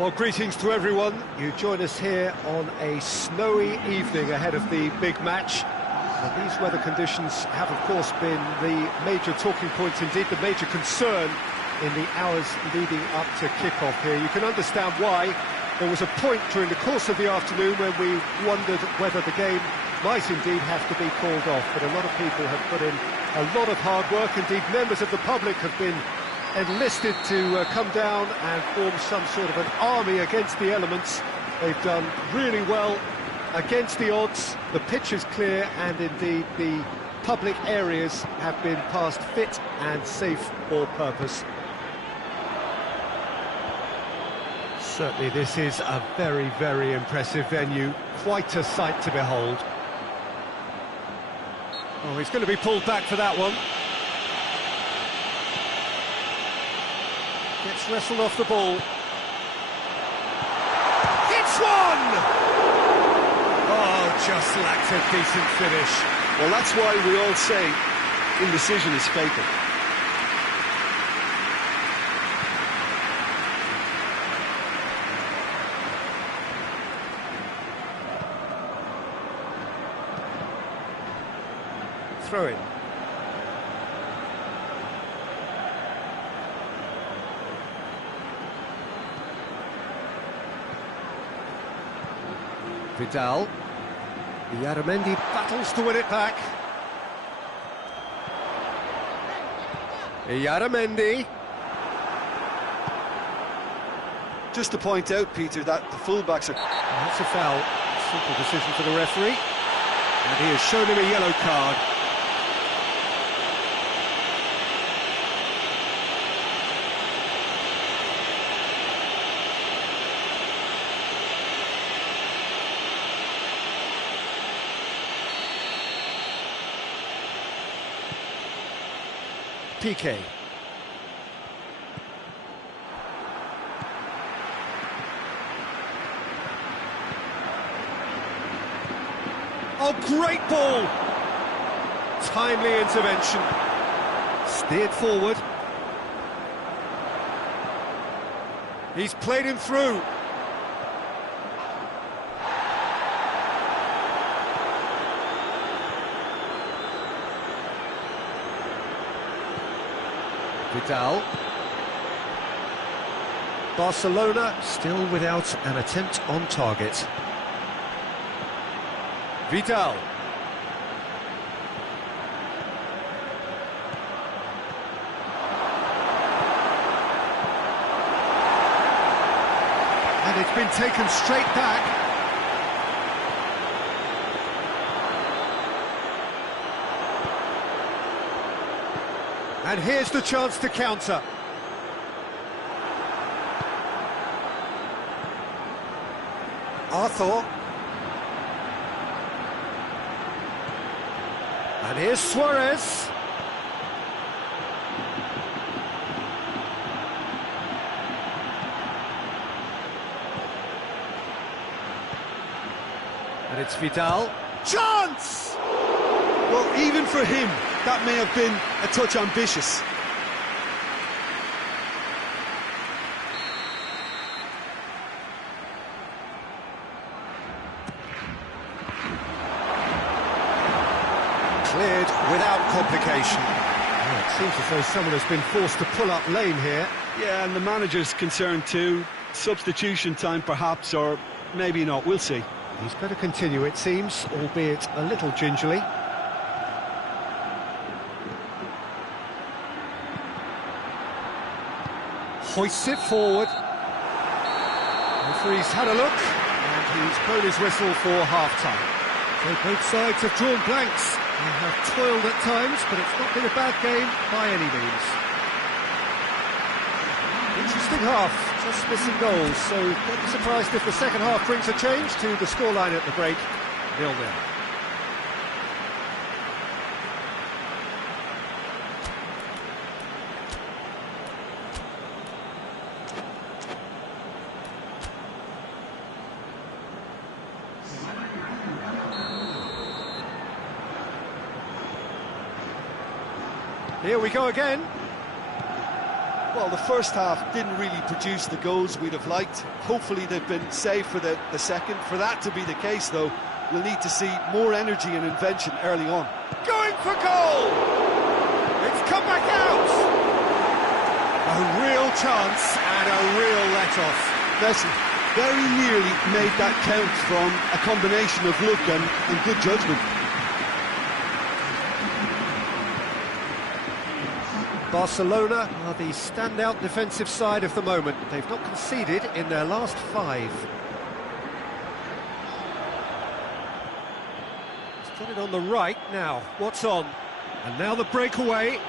Well, greetings to everyone. You join us here on a snowy evening ahead of the big match. And these weather conditions have, of course, been the major talking points, indeed the major concern in the hours leading up to kick-off here. You can understand why. There was a point during the course of the afternoon when we wondered whether the game might indeed have to be called off. But a lot of people have put in a lot of hard work. Indeed, members of the public have been enlisted to come down and form some sort of an army against the elements. They've done really well against the odds. The pitch is clear, and indeed the public areas have been passed fit and safe for purpose. Certainly this is a very, very impressive venue. Quite a sight to behold. Oh, he's going to be pulled back for that one. Gets wrestled off the ball. It's one! Oh, just lacked a decent finish. Well, that's why we all say indecision is fatal. Throw in. Vidal. Yaramendi battles to win it back. Yaramendi. Just to point out, Peter, that the fullbacks are... That's a foul. Simple decision for the referee. And he has shown him a yellow card. PK. Oh, great ball! Timely intervention. Steered forward. He's played him through. Vidal. Barcelona still without an attempt on target. Vidal. And it's been taken straight back. And here's the chance to counter. Arthur. And here's Suarez. And it's Vidal. Chance! Well, even for him, that may have been a touch ambitious. Cleared without complication. Oh, it seems as though someone has been forced to pull up lane here. Yeah, and the manager's concerned too. Substitution time perhaps, or maybe not, we'll see. He's better continue, it seems, albeit a little gingerly. Hoists it forward. Referee's had a look, and he's blown his whistle for half-time. So both sides have drawn blanks. They have toiled at times, but it's not been a bad game by any means. Interesting half, just missing goals, so don't be surprised if the second half brings a change to the scoreline at the break, 0-0. Here we go again. Well, the first half didn't really produce the goals we'd have liked. Hopefully they've been saved for the second. For that to be the case, though, we'll need to see more energy and invention early on. Going for goal! It's come back out! A real chance and a real let-off. Messi very nearly made that count from a combination of luck and good judgment. Barcelona are the standout defensive side of the moment. They've not conceded in their last 5. He's got it on the right now. What's on? And now the breakaway.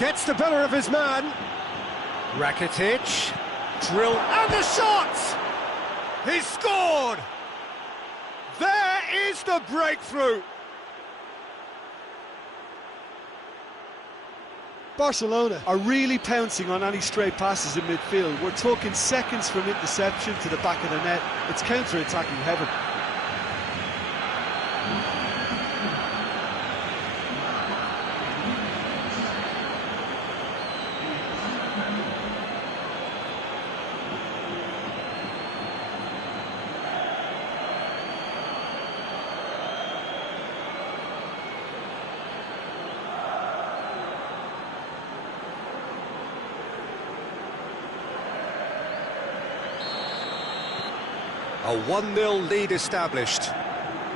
Gets the better of his man. Rakitic. Drill. And the shot! He's scored! There is the breakthrough! Barcelona are really pouncing on any stray passes in midfield. We're talking seconds from interception to the back of the net. It's counter-attacking heaven. A 1-0 lead established.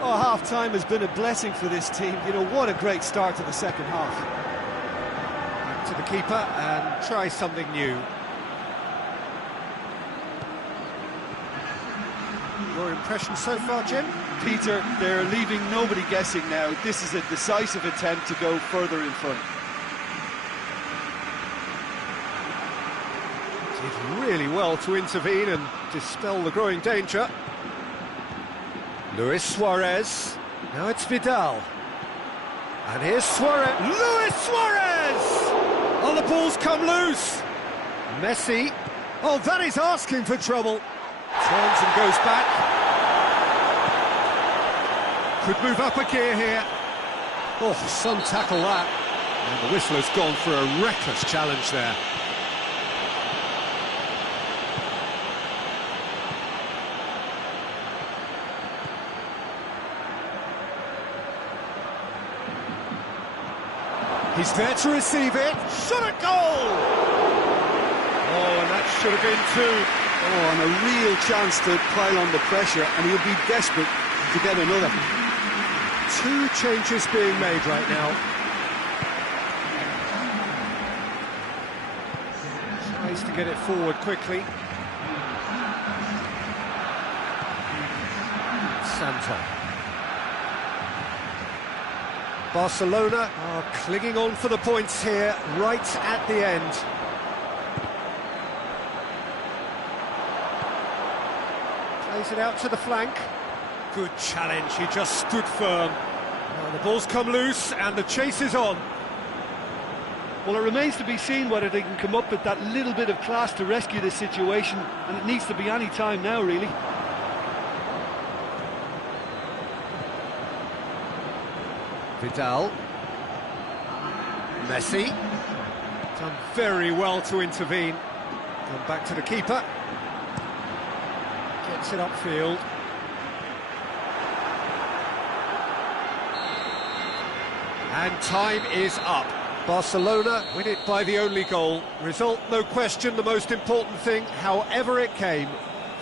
Oh, half-time has been a blessing for this team. You know, what a great start to the second half. Back to the keeper and try something new. Your impression so far, Jim? Peter, they're leaving nobody guessing now. This is a decisive attempt to go further in front. Did really well to intervene and dispel the growing danger. Luis Suarez. Now it's Vidal. And here's Suarez. Luis Suarez! Oh, the ball's come loose. Messi. Oh, that is asking for trouble. Turns and goes back. Could move up a gear here. Oh, some tackle that. And the whistle has gone for a reckless challenge there. He's there to receive it. Shot at goal! Oh, and that should have been 2. Oh, and a real chance to pile on the pressure, and he'll be desperate to get another. 2 changes being made right now. Tries to get it forward quickly. Santa. Barcelona are clinging on for the points here, right at the end. Plays it out to the flank. Good challenge, he just stood firm. Now the ball's come loose and the chase is on. Well, it remains to be seen whether they can come up with that little bit of class to rescue this situation, and it needs to be any time now, really. Vidal. Messi. Done very well to intervene. Gone back to the keeper. Gets it upfield. And time is up. Barcelona win it by the only goal. Result, no question, the most important thing, however it came.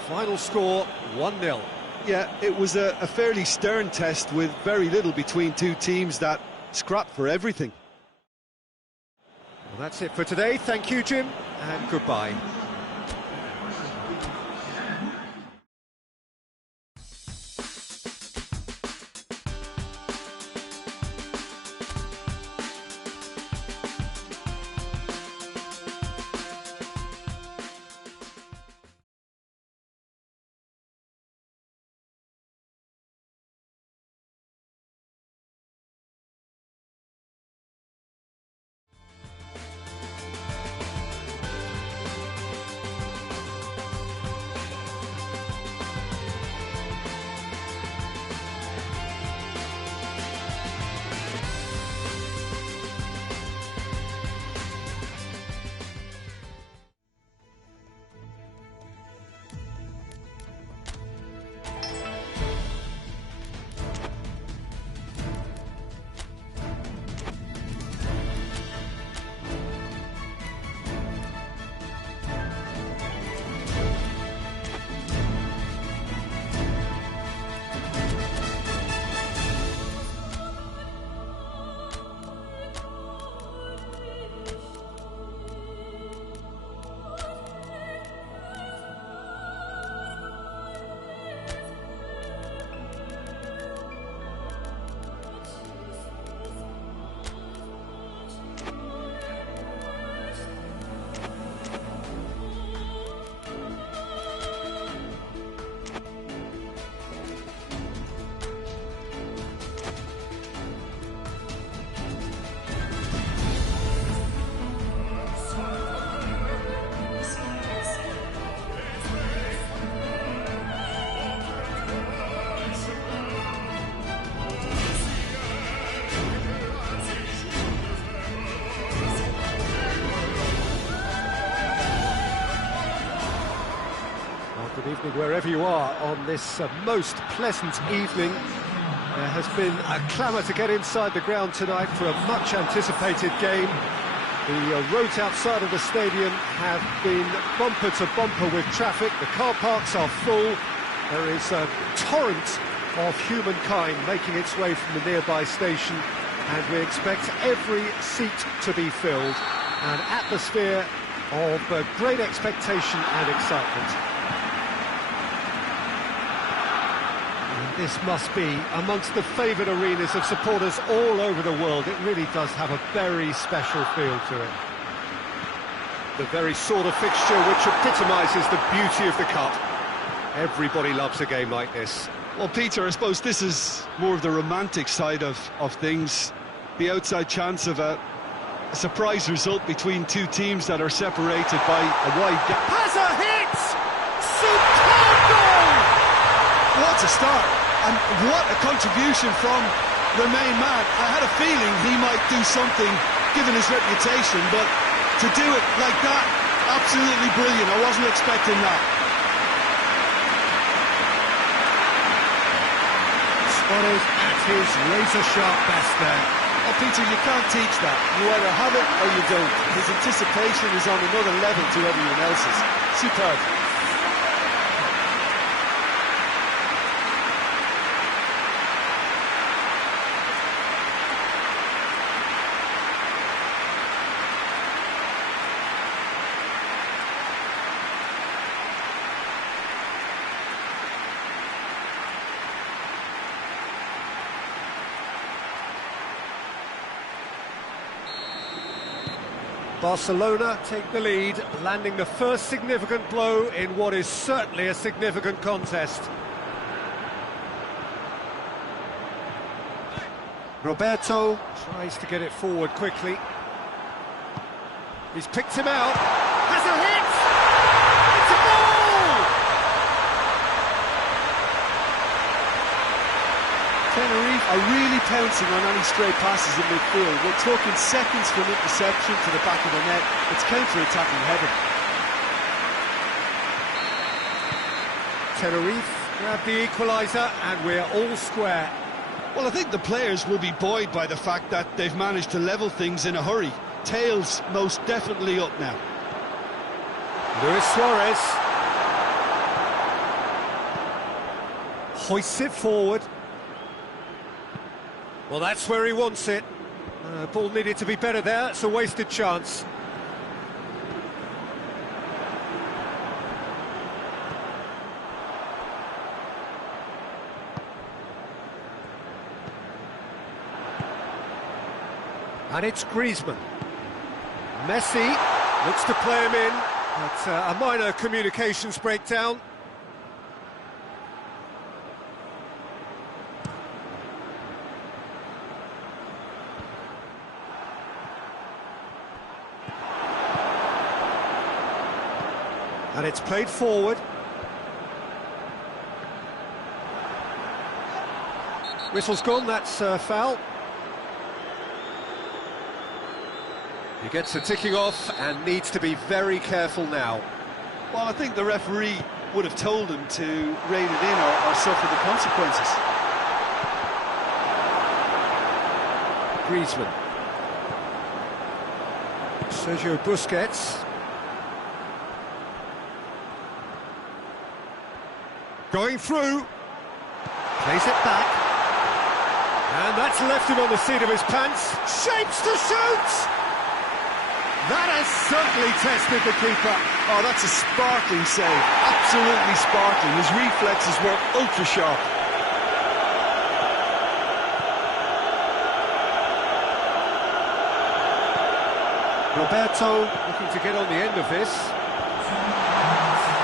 Final score, 1-0. Yeah, it was a fairly stern test with very little between two teams that scrapped for everything. Well, that's it for today. Thank you, Jim, and goodbye. evening, wherever you are on this most pleasant evening. There has been a clamour to get inside the ground tonight for a much-anticipated game. The roads outside of the stadium have been bumper to bumper with traffic. The car parks are full. There is a torrent of humankind making its way from the nearby station, and we expect every seat to be filled. An atmosphere of great expectation and excitement. This must be amongst the favoured arenas of supporters all over the world. It really does have a very special feel to it. The very sort of fixture which epitomises the beauty of the cup. Everybody loves a game like this. Well, Peter, I suppose this is more of the romantic side of things. The outside chance of a surprise result between two teams that are separated by a wide gap. Has a hit! Superb goal! What a start, and what a contribution from the main man. I had a feeling he might do something, given his reputation, but to do it like that, absolutely brilliant. I wasn't expecting that. Suarez at his razor-sharp best there. Oh, Peter, you can't teach that. You either have it or you don't. His anticipation is on another level to everyone else's. Superb. Barcelona take the lead, landing the first significant blow in what is certainly a significant contest. Roberto tries to get it forward quickly. He's picked him out. Has a hit! It's a goal! Tenerife are really pouncing on any stray passes in midfield. We're talking seconds from interception to the back of the net. It's counter-attacking heaven. Tenerife grab the equaliser and we're all square. Well, I think the players will be buoyed by the fact that they've managed to level things in a hurry. Tails most definitely up now. Luis Suarez hoists it forward. Well, that's where he wants it. Ball needed to be better there. It's a wasted chance. And it's Griezmann. Messi looks to play him in. But a minor communications breakdown. And it's played forward. Whistle's gone, that's a foul. He gets the ticking off and needs to be very careful now. Well, I think the referee would have told him to rein it in or suffer the consequences. Griezmann. Sergio Busquets. Going through. Plays it back. And that's left him on the seat of his pants. Shapes to shoot! That has certainly tested the keeper. Oh, that's a sparkling save. Absolutely sparkling. His reflexes were ultra sharp. Roberto looking to get on the end of this.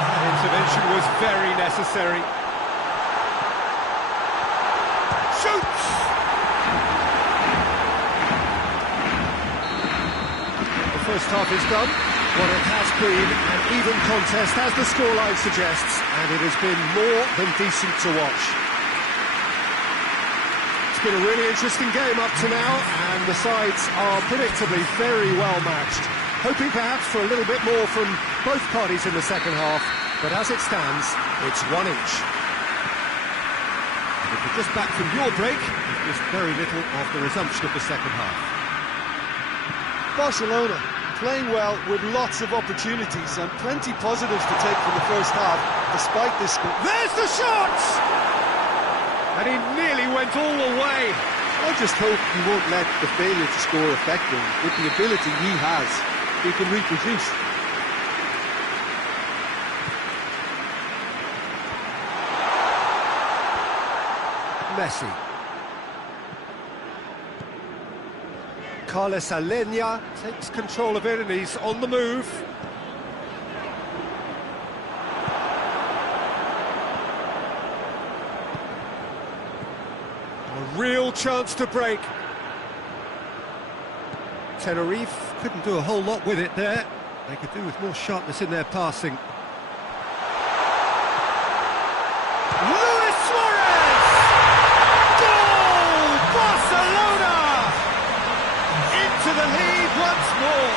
That intervention was very necessary. Shoots! The first half is done. What it has been an even contest, as the scoreline suggests, and it has been more than decent to watch. It's been a really interesting game up to now, and the sides are predictably very well matched. Hoping perhaps for a little bit more from both parties in the second half. But as it stands, it's 1 each. And if you're just back from your break, you've missed very little of the resumption of the second half. Barcelona playing well with lots of opportunities and plenty positives to take from the first half, despite this score. There's the shot! And he nearly went all the way. I just hope he won't let the failure to score affect him. With the ability he has, he can reproduce. Messi. Carlos Alenia takes control of it and he's on the move. A real chance to break. Tenerife couldn't do a whole lot with it there. They could do with more sharpness in their passing. To the lead once more.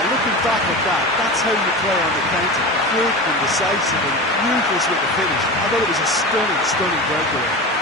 And looking back at that, that's how you play on the counter. Quick and decisive and ruthless with the finish. I thought it was a stunning breakaway.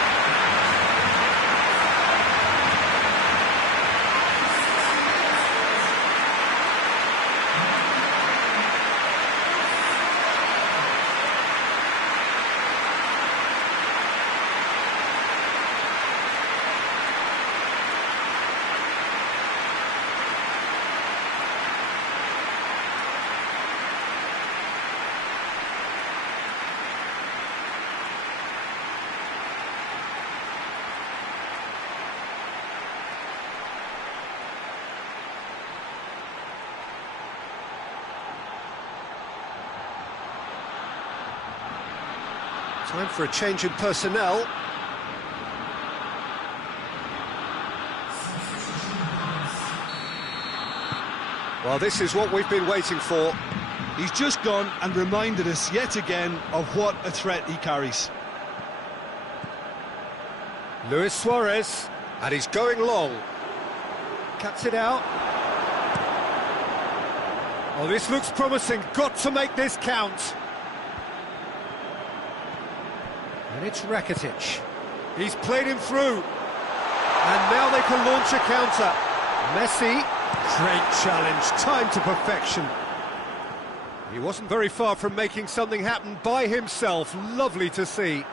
Time for a change in personnel. Well, this is what we've been waiting for. He's just gone and reminded us yet again of what a threat he carries. Luis Suarez, and he's going long. Cuts it out. Oh, this looks promising. Got to make this count. And it's Rakitic. He's played him through. And now they can launch a counter. Messi, great challenge, time to perfection. He wasn't very far from making something happen by himself. Lovely to see.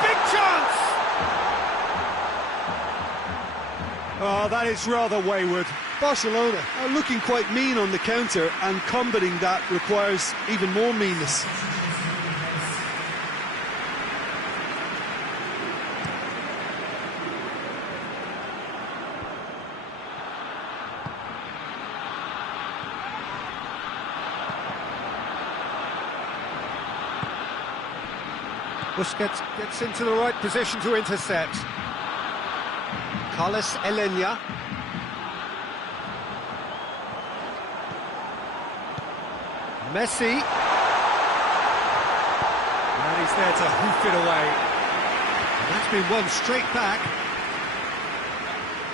Big chance! Oh, that is rather wayward. Barcelona are looking quite mean on the counter, and combating that requires even more meanness. Busquets gets into the right position to intercept. Carlos Alenia. Messi. And he's there to hoof it away. And that's been won straight back.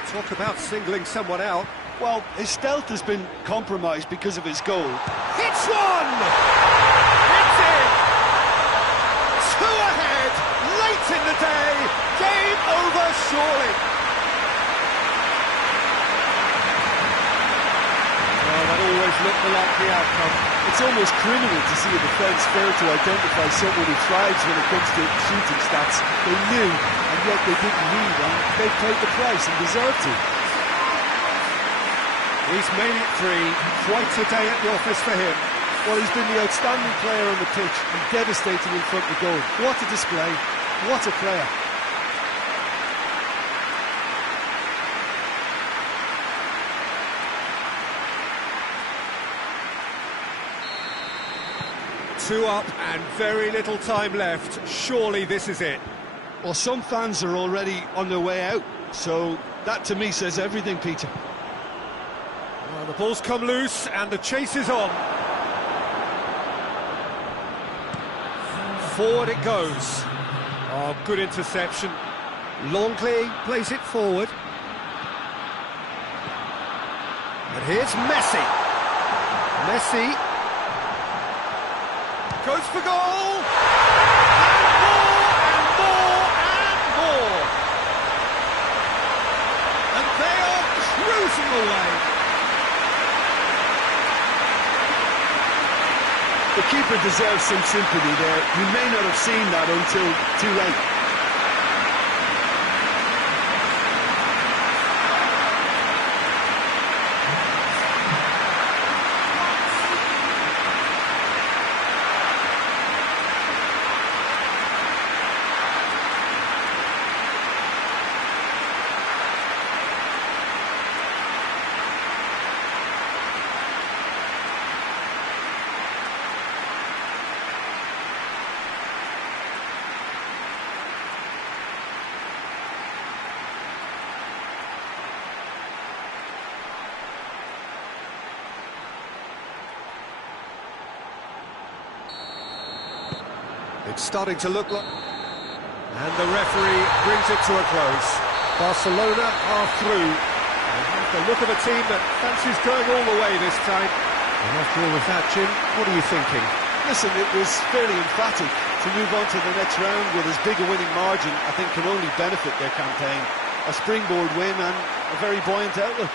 Talk about singling someone out. Well, his stealth has been compromised because of his goal. Hits one! It's in! Two ahead, late in the day, game over surely. Well, that always looked the likely outcome. It's almost criminal to see a defence fail to identify someone who thrives when it comes to shooting stats. They knew, and yet they didn't read, and they paid the price and deserved to. He's made it three, quite a day at the office for him. Well, he's been the outstanding player on the pitch and devastating in front of goal. What a display, what a player. Two up and very little time left. Surely this is it. Well, some fans are already on their way out, so that to me says everything, Peter. Well, the ball's come loose and the chase is on. Forward it goes. Oh, good interception. Longley plays it forward. And here's Messi. Messi goes for goal! And more! And they are cruising away. The keeper deserves some sympathy there. You may not have seen that until too late. It's starting to look like... And the referee brings it to a close. Barcelona are through. They have the look of a team that fancies going all the way this time. And after all of that, Jim, what are you thinking? Listen, it was fairly emphatic. To move on to the next round with as big a winning margin, I think can only benefit their campaign. A springboard win and a very buoyant outlook.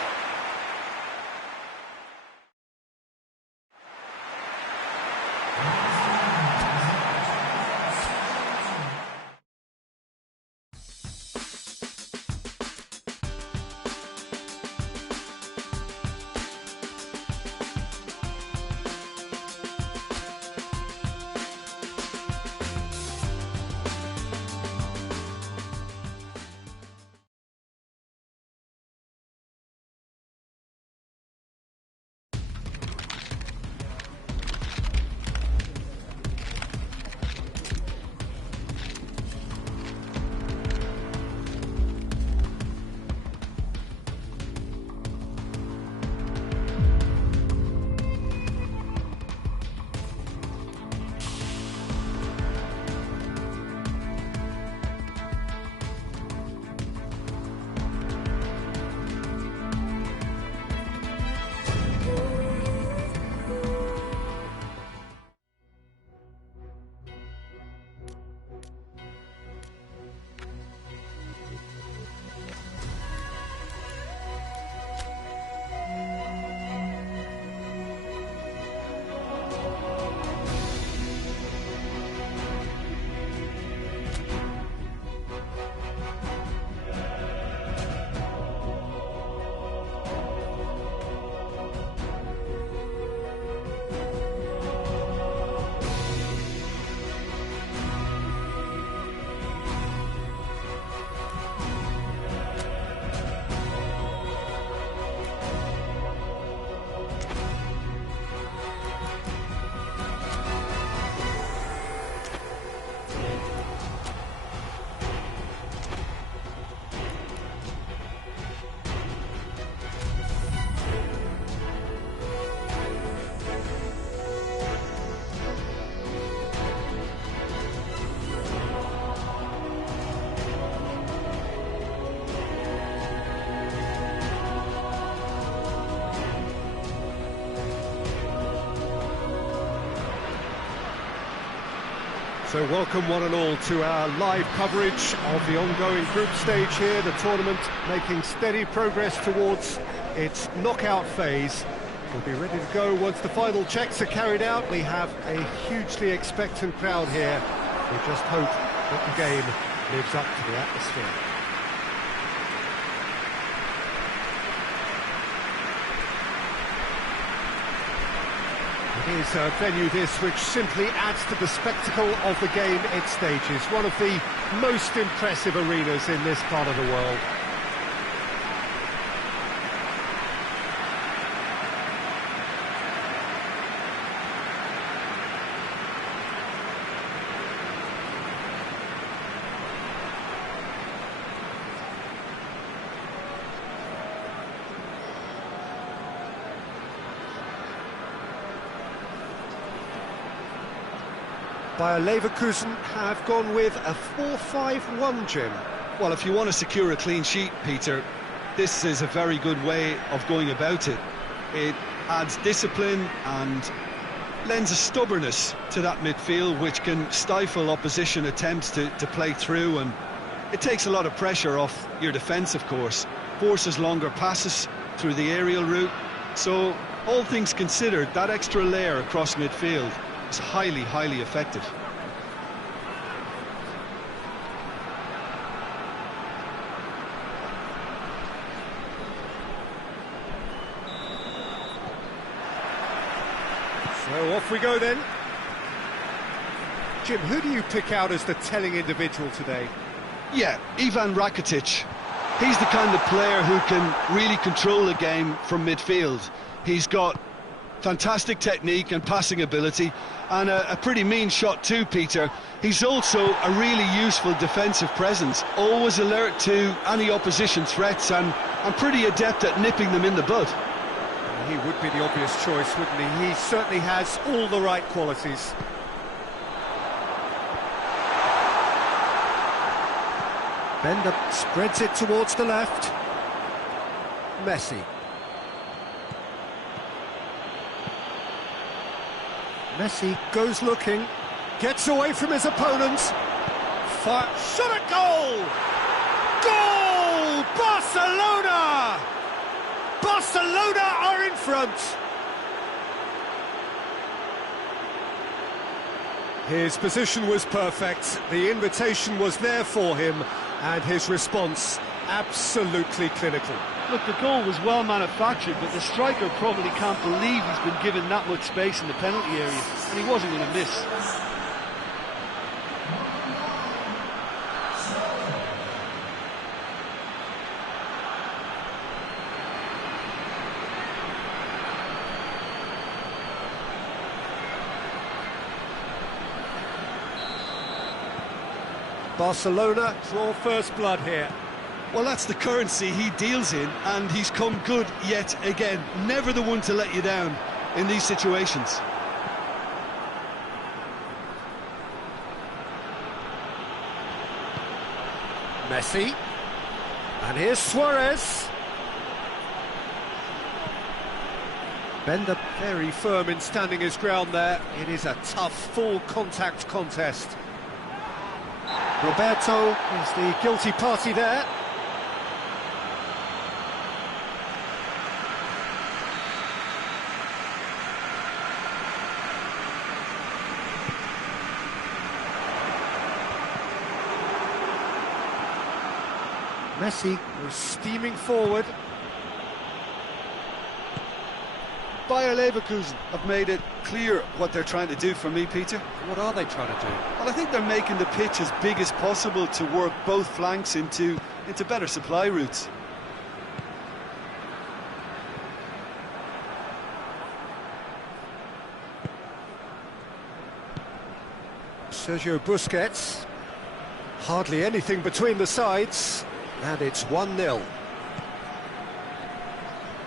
So welcome one and all to our live coverage of the ongoing group stage here, the tournament making steady progress towards its knockout phase. We'll be ready to go once the final checks are carried out. We have a hugely expectant crowd here. We just hope that the game lives up to the atmosphere. It is a venue this which simply adds to the spectacle of the game it stages. One of the most impressive arenas in this part of the world. Bayer Leverkusen have gone with a 4-5-1, Jim. Well, if you want to secure a clean sheet, Peter, this is a very good way of going about it. It adds discipline and lends a stubbornness to that midfield, which can stifle opposition attempts to play through, and it takes a lot of pressure off your defence, of course. Forces longer passes through the aerial route. So, all things considered, that extra layer across midfield is highly, highly effective. So off we go then. Jim, who do you pick out as the telling individual today? Yeah, Ivan Rakitic. He's the kind of player who can really control the game from midfield. He's got fantastic technique and passing ability, and a pretty mean shot too, Peter. He's also a really useful defensive presence, always alert to any opposition threats, and pretty adept at nipping them in the bud. He would be the obvious choice, wouldn't he? He certainly has all the right qualities. Bender spreads it towards the left. Messi. Messi goes looking, gets away from his opponents. Shot at goal! Goal! Barcelona! Barcelona are in front. His position was perfect, the invitation was there for him, and his response absolutely clinical. Look, the goal was well manufactured, but the striker probably can't believe he's been given that much space in the penalty area, and he wasn't going to miss. Barcelona draw first blood here. Well, that's the currency he deals in, and he's come good yet again. Never the one to let you down in these situations. Messi. And here's Suarez. Bender very firm in standing his ground there. It is a tough, full-contact contest. Roberto is the guilty party there. Messi was steaming forward. Bayer Leverkusen have made it clear what they're trying to do for me, Peter. What are they trying to do? Well, I think they're making the pitch as big as possible to work both flanks into better supply routes. Sergio Busquets. Hardly anything between the sides. And it's 1-0.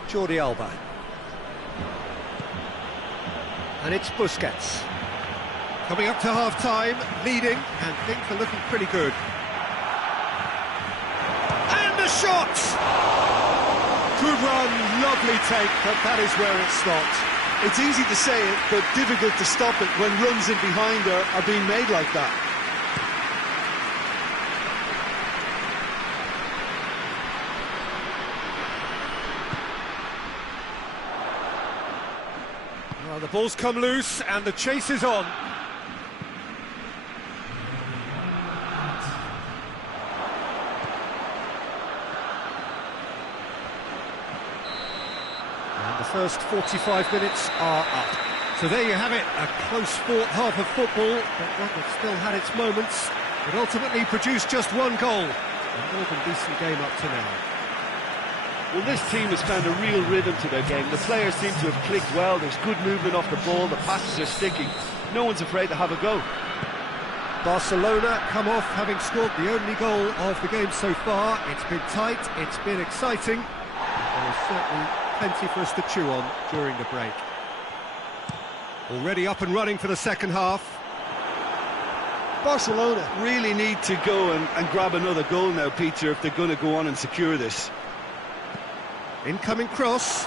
Jordi Alba. And it's Busquets. Coming up to half-time, leading, and things are looking pretty good. And the shot! Good run, lovely take, but that is where it stopped. It's easy to say it, but difficult to stop it when runs in behind are being made like that. Well, the ball's come loose and the chase is on. And the first 45 minutes are up. So there you have it, a close-fought half of football, but one that still had its moments, but ultimately produced just one goal. A more than decent game up to now. Well, this team has found a real rhythm to their game. The players seem to have clicked well. There's good movement off the ball. The passes are sticking. No one's afraid to have a go. Barcelona come off having scored the only goal of the game so far. It's been tight, it's been exciting. There is certainly plenty for us to chew on during the break. Already up and running for the second half. Barcelona really need to go and grab another goal now, Peter, if they're going to go on and secure this. Incoming cross.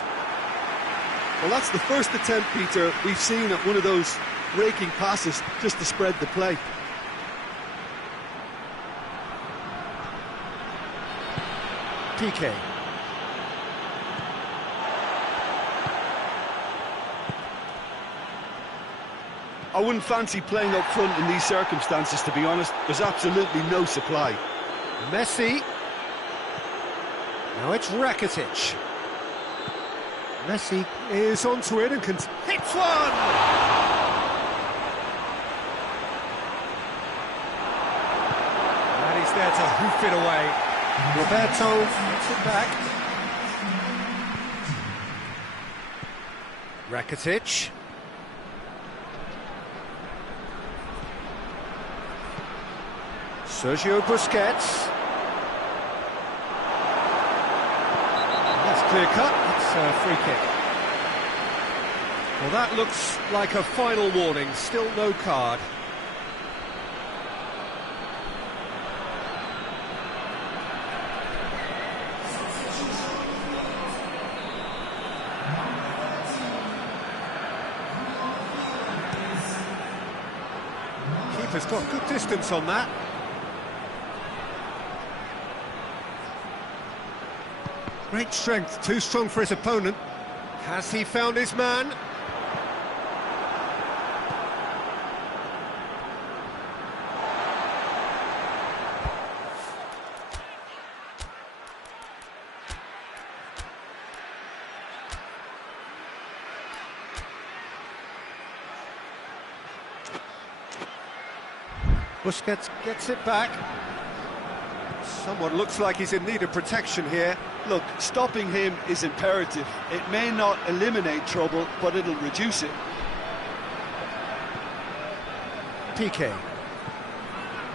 Well, that's the first attempt, Peter, we've seen at one of those raking passes just to spread the play. PK. I wouldn't fancy playing up front in these circumstances, to be honest. There's absolutely no supply. Messi. Now it's Rakitic. Messi is onto it and can hit one! And he's there to hoof it away. Roberto gets it back. Rakitic. Sergio Busquets. That's clear cut. It's a free kick. Well, that looks like a final warning. Still no card. Keeper's got good distance on that. Great strength, too strong for his opponent. Has he found his man? Busquets gets it back. Someone looks like he's in need of protection here. Look, stopping him is imperative. It may not eliminate trouble, but it'll reduce it. PK.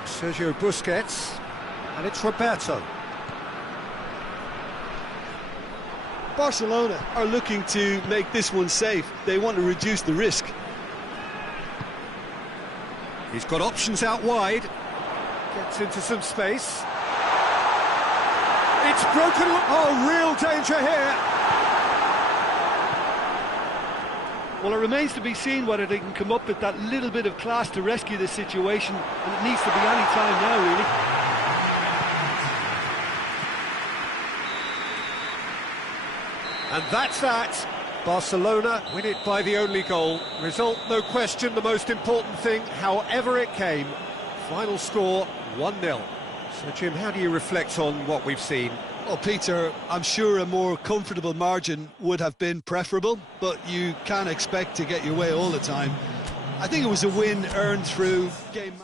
Sergio Busquets. And it's Roberto. Barcelona are looking to make this one safe. They want to reduce the risk. He's got options out wide. Gets into some space. It's broken. Oh, real danger here. Well, it remains to be seen whether they can come up with that little bit of class to rescue this situation, and it needs to be any time now, really. And that's that. Barcelona win it by the only goal. Result, no question, the most important thing, however it came. Final score, 1-0. So, Jim, how do you reflect on what we've seen? Well, Peter, I'm sure a more comfortable margin would have been preferable, but you can't expect to get your way all the time. I think it was a win earned through game.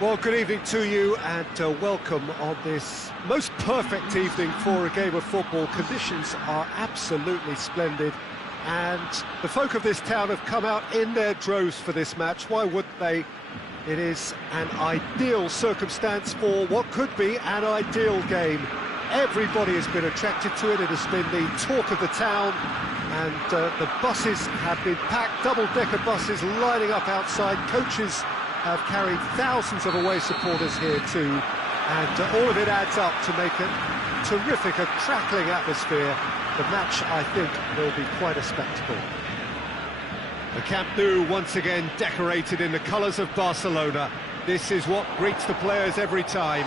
Well, good evening to you and welcome on this most perfect evening for a game of football. Conditions are absolutely splendid and the folk of this town have come out in their droves for this match. Why wouldn't they? It is an ideal circumstance for what could be an ideal game. Everybody has been attracted to it. It has been the talk of the town, and the buses have been packed, double-decker buses lining up outside. Coaches have carried thousands of away supporters here too, and all of it adds up to make a terrific, a crackling atmosphere. The match, I think, will be quite a spectacle. The Camp Nou once again decorated in the colours of Barcelona. This is what greets the players every time.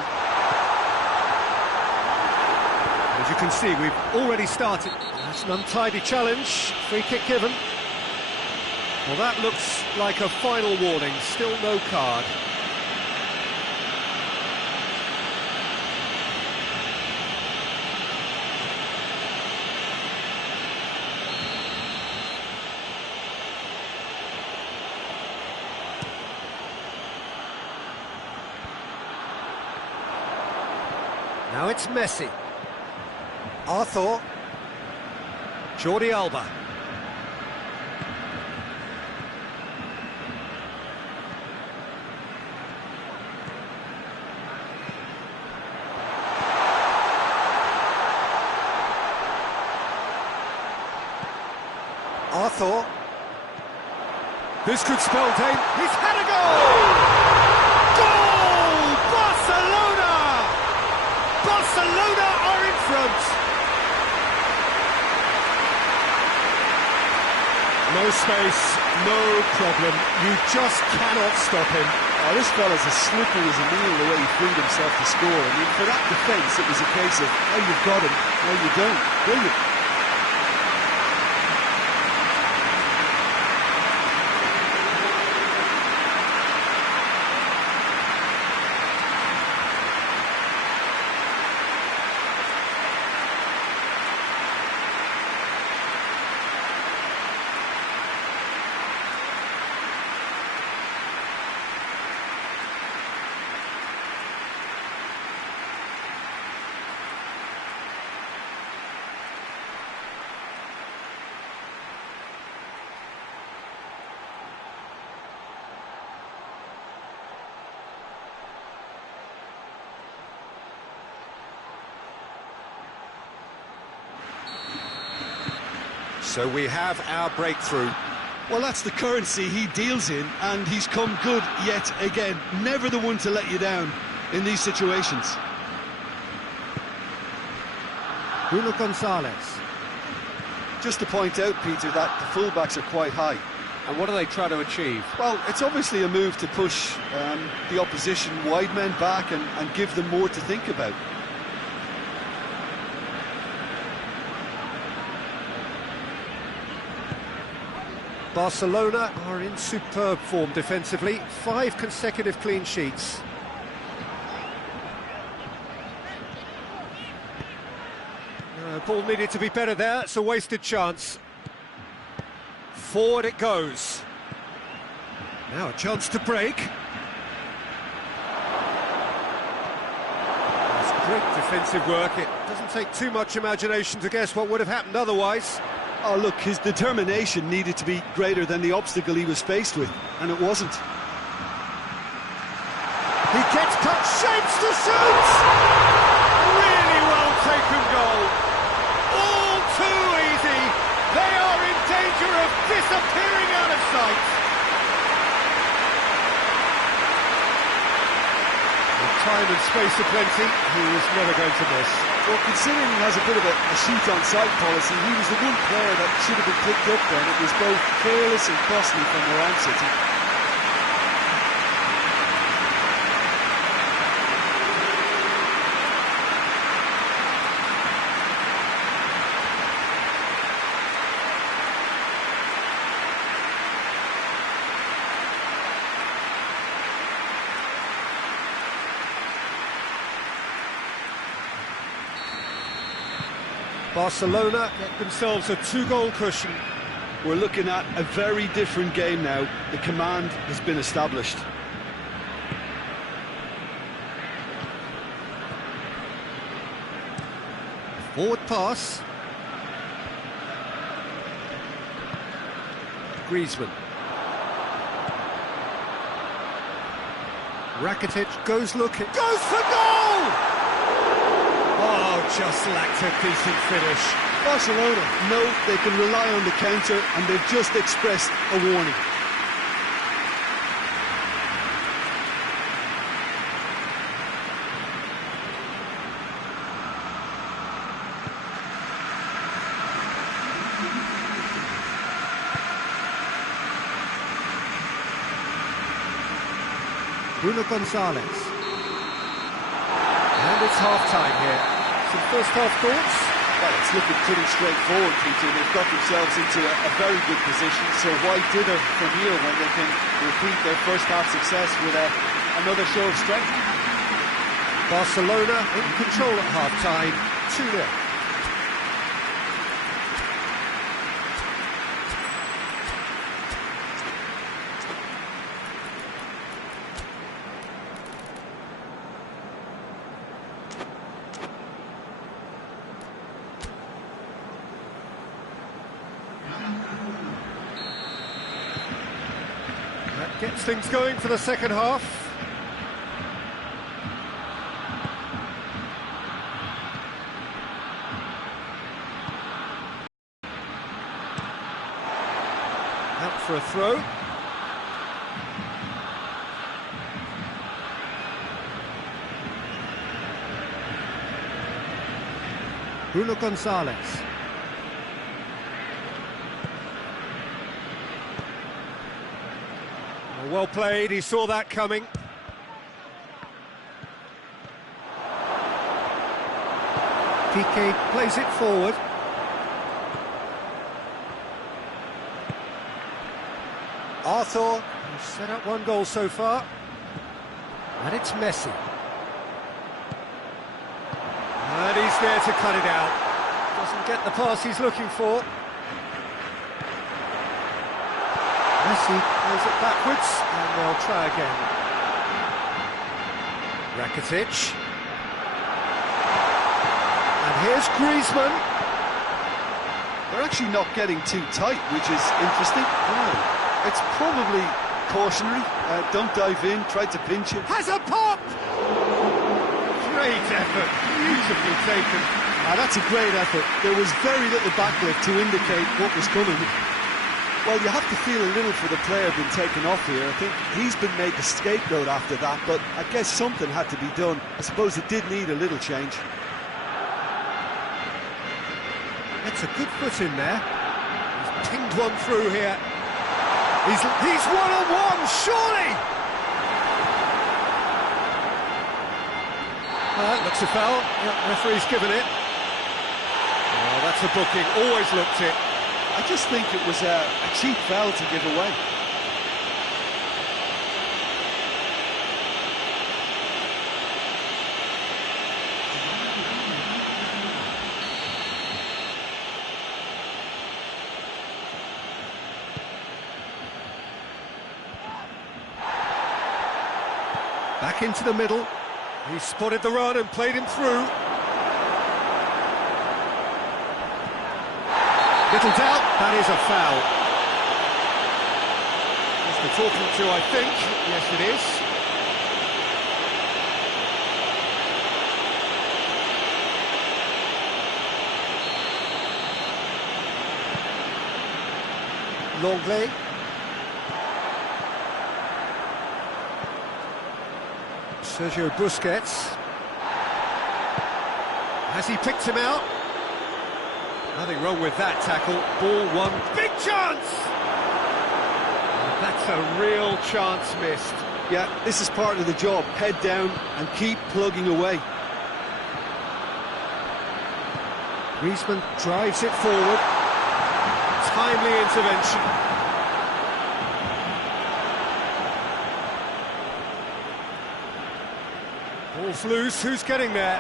As you can see, we've already started. That's an untidy challenge. Free kick given. Well, that looks like a final warning. Still no card. Now it's Messi. Arthur. Jordi Alba. Arthur. This could spell danger. He's had a goal! Goal! Barcelona! Barcelona are in front! No space, no problem. You just cannot stop him. Oh, this fella's as slippery as a needle the way he freed himself to score. I mean, for that defence, it was a case of, oh, you've got him, no, you don't. Brilliant. So we have our breakthrough. Well, that's the currency he deals in, and he's come good yet again. Never the one to let you down in these situations. Bruno Gonzalez. Just to point out, Peter, that the fullbacks are quite high. And what do they try to achieve? Well, it's obviously a move to push the opposition wide men back and give them more to think about. Barcelona are in superb form defensively. 5 consecutive clean sheets. Ball needed to be better there. It's a wasted chance. Forward it goes. Now a chance to break. That's great defensive work. It doesn't take too much imagination to guess what would have happened otherwise. Oh, look, his determination needed to be greater than the obstacle he was faced with, and it wasn't. He gets cut, shapes to shoot! Really well taken goal. All too easy. They are in danger of disappearing out of sight. With time and space aplenty, he was never going to miss. Well, considering he has a bit of a shoot-on-sight policy, he was the one player that should have been picked up then. It was both careless and costly from Moran City. Barcelona get themselves a 2-goal cushion. We're looking at a very different game now. The command has been established. Forward pass. Griezmann. Rakitic goes looking. Goes for goal! Oh, Oh, just lacked a decent finish. Barcelona know they can rely on the counter, and they've just expressed a warning. Bruno Gonzalez. And it's half-time here. Some first-half thoughts? Well, it's looking pretty straightforward, Peter. They've got themselves into a very good position, so why dither from here when they can repeat their first-half success with another show of strength? Barcelona in control at half-time, 2-0. That gets things going for the second half. Out for a throw. Bruno Gonzalez. Well played, he saw that coming. Piqué plays it forward. Arthur, he's set up one goal so far. And it's Messi. And he's there to cut it out. Doesn't get the pass he's looking for. Messi plays it backwards, and they'll try again. Rakitic. And here's Griezmann. They're actually not getting too tight, which is interesting. Oh, it's probably cautionary. Don't dive in, try to pinch it. Has a pop! Great effort, beautifully taken. That's a great effort. There was very little backlift to indicate what was coming. Well, you have to feel a little for the player being taken off here. I think he's been made the scapegoat after that, but I guess something had to be done. I suppose it did need a little change. That's a good foot in there. He's pinged one through here. He's one-on-one, surely! Looks a foul. Yep, referee's given it. Oh, that's a booking, always looked it. I just think it was a cheap foul to give away. Back into the middle. He spotted the run and played him through. Little doubt, that is a foul. He's the talking to, I think. Yes, it is. Longley. Sergio Busquets. Has he picked him out? Nothing wrong with that tackle. Ball one. Big chance! That's a real chance missed. Yeah, this is part of the job. Head down and keep plugging away. Griezmann drives it forward. Timely intervention. Ball's loose. Who's getting there?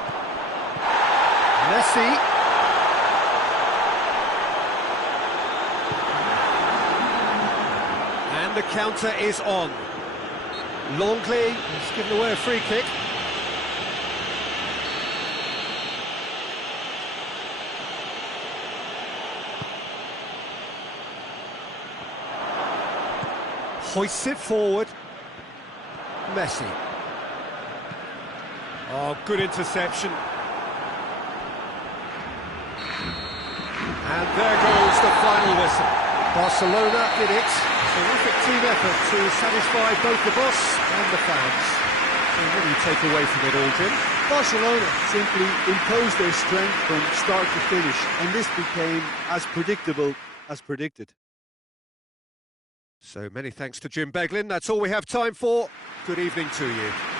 Messi. And the counter is on. Longley has given away a free kick. Hoists it forward. Messi. Oh, good interception. And there goes the final whistle. Barcelona did it. Terrific team effort to satisfy both the boss and the fans. So what do you take away from it all, Jim? Barcelona simply imposed their strength from start to finish, and this became as predictable as predicted. So many thanks to Jim Beglin. That's all we have time for. Good evening to you.